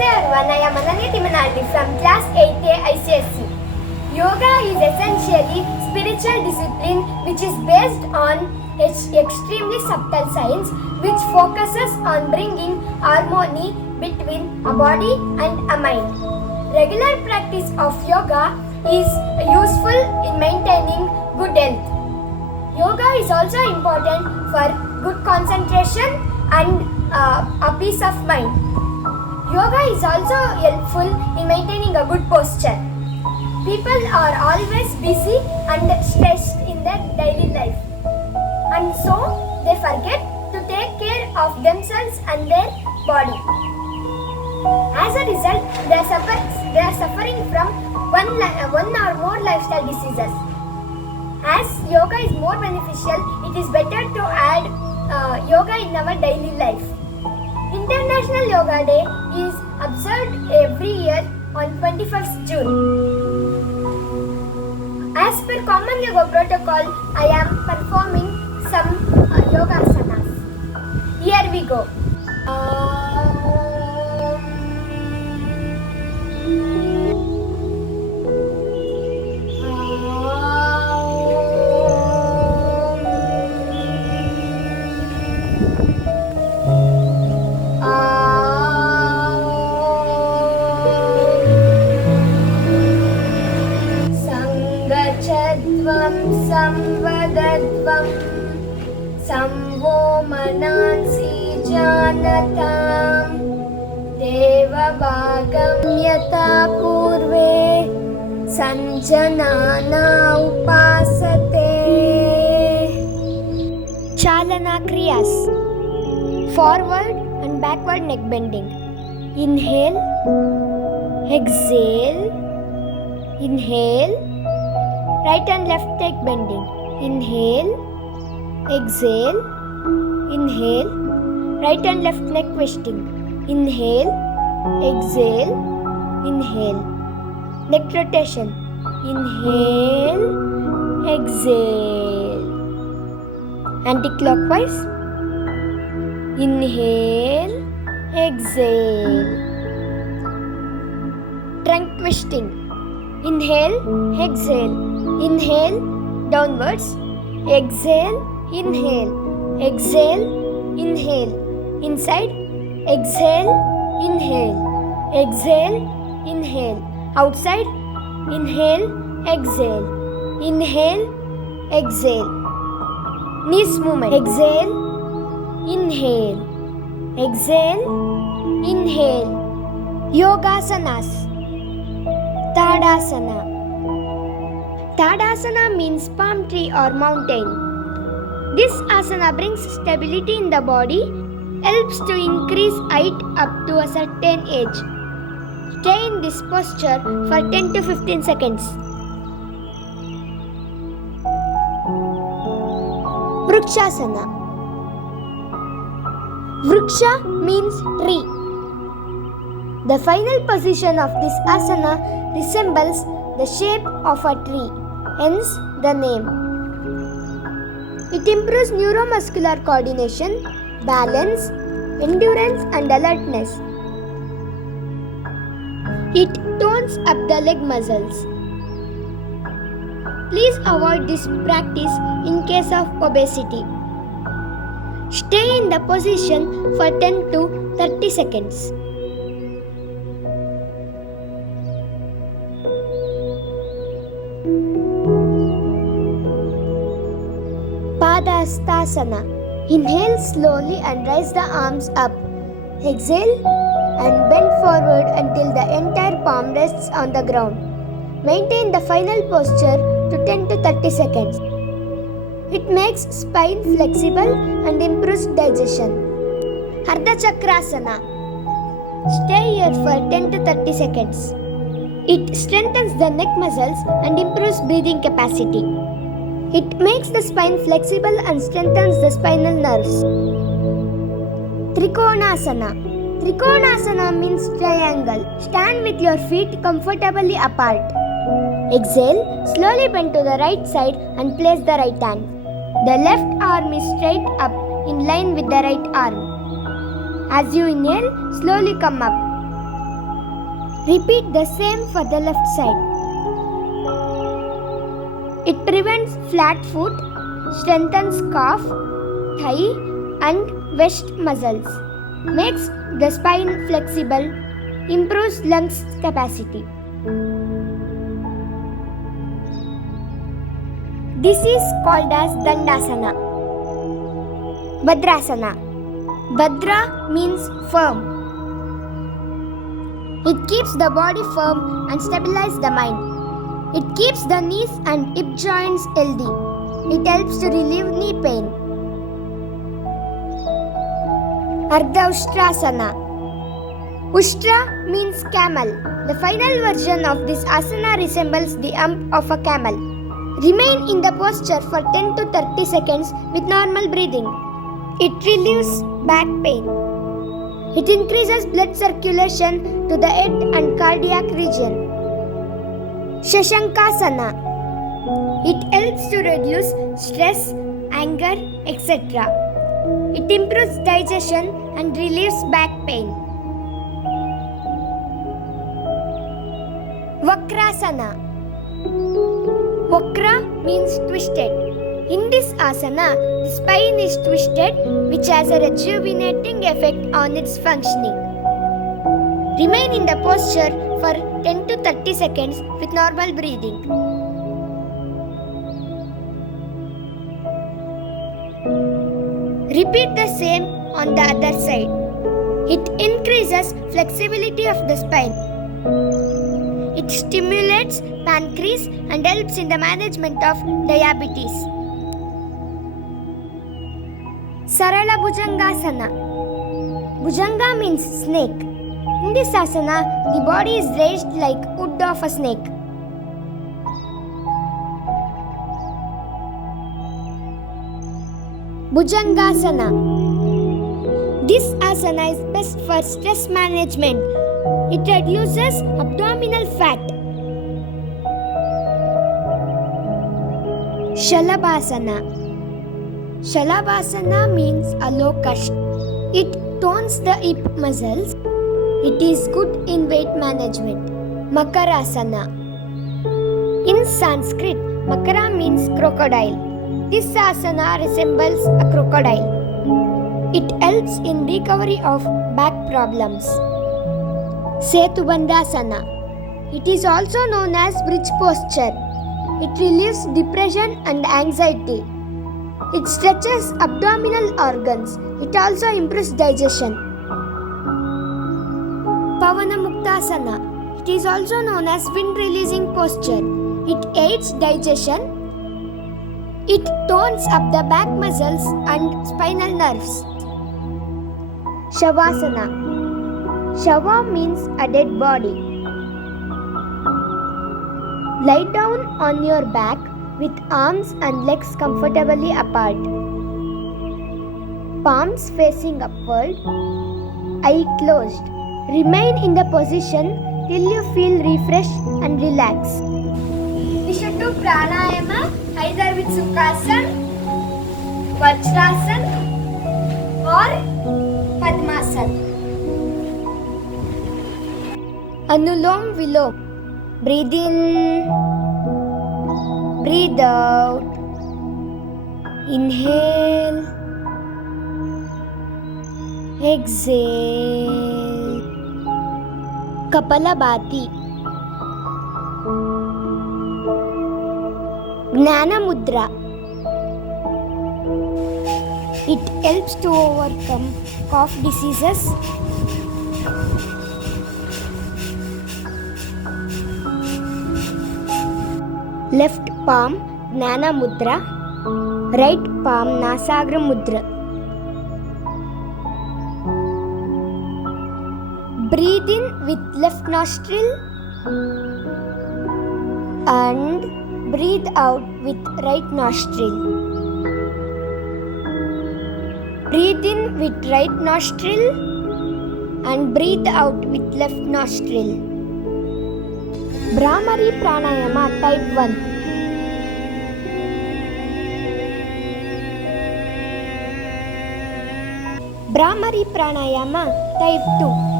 Namaste everyone, I am Ananya Timanalli from class 8A ICSE. Yoga is essentially spiritual discipline which is based on extremely subtle science which focuses on bringing harmony between a body and a mind. Regular practice of yoga is useful in maintaining good health. Yoga is also important for good concentration and a peace of mind. Yoga is also helpful in maintaining a good posture. People are always busy and stressed in their daily life, and so they forget to take care of themselves and their body. As a result, they are suffering from one or more lifestyle diseases. As yoga is more beneficial, it is better to add yoga in our daily life. International Yoga Day is observed every year on 21st June. As per common yoga protocol, I am performing some yoga asanas. Here we go. संवदध्वं संवो मनांसि जानतां देवभागं यथा पूर्वे संजनाना उपासते. Chalana Kriyas. Forward and backward neck bending. Inhale, exhale, inhale. Right and left neck bending. Inhale, exhale, inhale. Right and left neck twisting. Inhale, exhale, inhale. Neck rotation. Inhale, exhale. Anti-clockwise. Inhale, exhale. Trunk twisting. Inhale, exhale. Inhale, downwards. Exhale, inhale. Exhale, inhale. Inside. Exhale, inhale. Exhale, inhale. Outside. Inhale, exhale. Inhale, exhale. Knees movement. Exhale, inhale. Exhale, inhale. Yogasanas. Tadasana. Tadasana means palm tree or mountain. This asana brings stability in the body, helps to increase height up to a certain age. Stay in this posture for 10 to 15 seconds. Vrikshasana. Vriksha means tree. The final position of this asana resembles the shape of a tree, hence the name. It improves neuromuscular coordination, balance, endurance and alertness. It tones up the leg muscles. Please avoid this practice in case of obesity. Stay in the position for 10 to 30 seconds. Padahastasana. Inhale slowly and raise the arms up. Exhale and bend forward until the entire palm rests on the ground. Maintain the final posture to 10 to 30 seconds. It makes spine flexible and improves digestion. Ardha Chakrasana. Stay here for 10 to 30 seconds. It strengthens the neck muscles and improves breathing capacity. It makes the spine flexible and strengthens the spinal nerves. Trikonasana. Trikonasana means triangle. Stand with your feet comfortably apart. Exhale, slowly bend to the right side and place the right hand. The left arm is straight up in line with the right arm. As you inhale, slowly come up. Repeat the same for the left side. It prevents flat foot, strengthens calf, thigh, and waist muscles, makes the spine flexible, improves lungs capacity. This is called as Dandasana. Bhadrasana. Bhadra means firm. It keeps the body firm and stabilizes the mind. It keeps the knees and hip joints healthy. It helps to relieve knee pain. Ardha Ushtrasana. Ushtra means camel. The final version of this asana resembles the hump of a camel. Remain in the posture for 10 to 30 seconds with normal breathing. It relieves back pain. It increases blood circulation to the head and cardiac region. Shashankasana. It helps to reduce stress, anger, etc. It improves digestion and relieves back pain. Vakrasana. Vakra means twisted. In this asana, the spine is twisted, which has a rejuvenating effect on its functioning. Remain in the posture for 10 to 30 seconds with normal breathing. Repeat the same on the other side. It increases flexibility of the spine. It stimulates pancreas and helps in the management of diabetes. Sarala Bhujangasana. Bhujanga means snake. In this asana, the body is raised like wood of a snake. Bhujangasana. This asana is best for stress management. It reduces abdominal fat. Shalabhasana. Shalabhasana means a locust. It tones the hip muscles. It is good in weight management. Makarasana. In Sanskrit, Makara means crocodile. This asana resembles a crocodile. It helps in recovery of back problems. Setubandhasana. It is also known as bridge posture. It relieves depression and anxiety. It stretches abdominal organs. It also improves digestion. Pavanamuktasana. It is also known as wind-releasing posture. It aids digestion. It tones up the back muscles and spinal nerves. Shavasana. Shava means a dead body. Lie down on your back with arms and legs comfortably apart. Palms facing upward. Eye closed. Remain in the position till you feel refreshed and relaxed. We should do pranayama either with Sukhasana, Vajrasana or Padmasana. Anulom Vilom. Breathe in, breathe out. Inhale, exhale. Kapalabhati. Gnana Mudra. It helps to overcome cough diseases. Left palm Gnana Mudra, right palm Nasagra Mudra. Breathe in with left nostril and breathe out with right nostril. Breathe in with right nostril and breathe out with left nostril. Brahmari Pranayama Type 1. Brahmari Pranayama Type 2.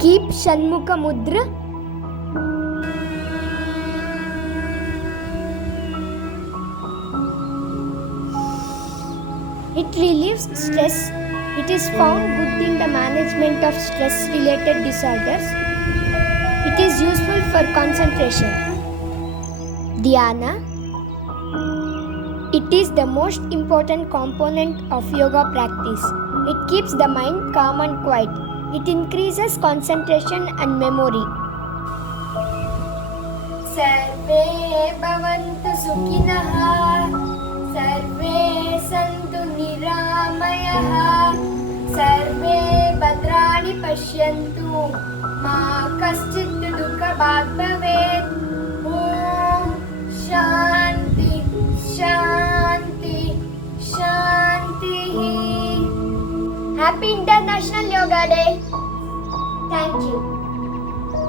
Keep Shanmukha Mudra. It relieves stress. It is found good in the management of stress-related disorders. It is useful for concentration. Dhyana. It is the most important component of yoga practice. It keeps the mind calm and quiet. It increases concentration and memory. Sarve bhavantu sukhinah. Sarve santu niramayah. Sarve bhadrani pashyantu. Ma kaschit dukha bhag bhavet. Om Shanti Shanti Shanti. Happy International Yoga Day. Thank you.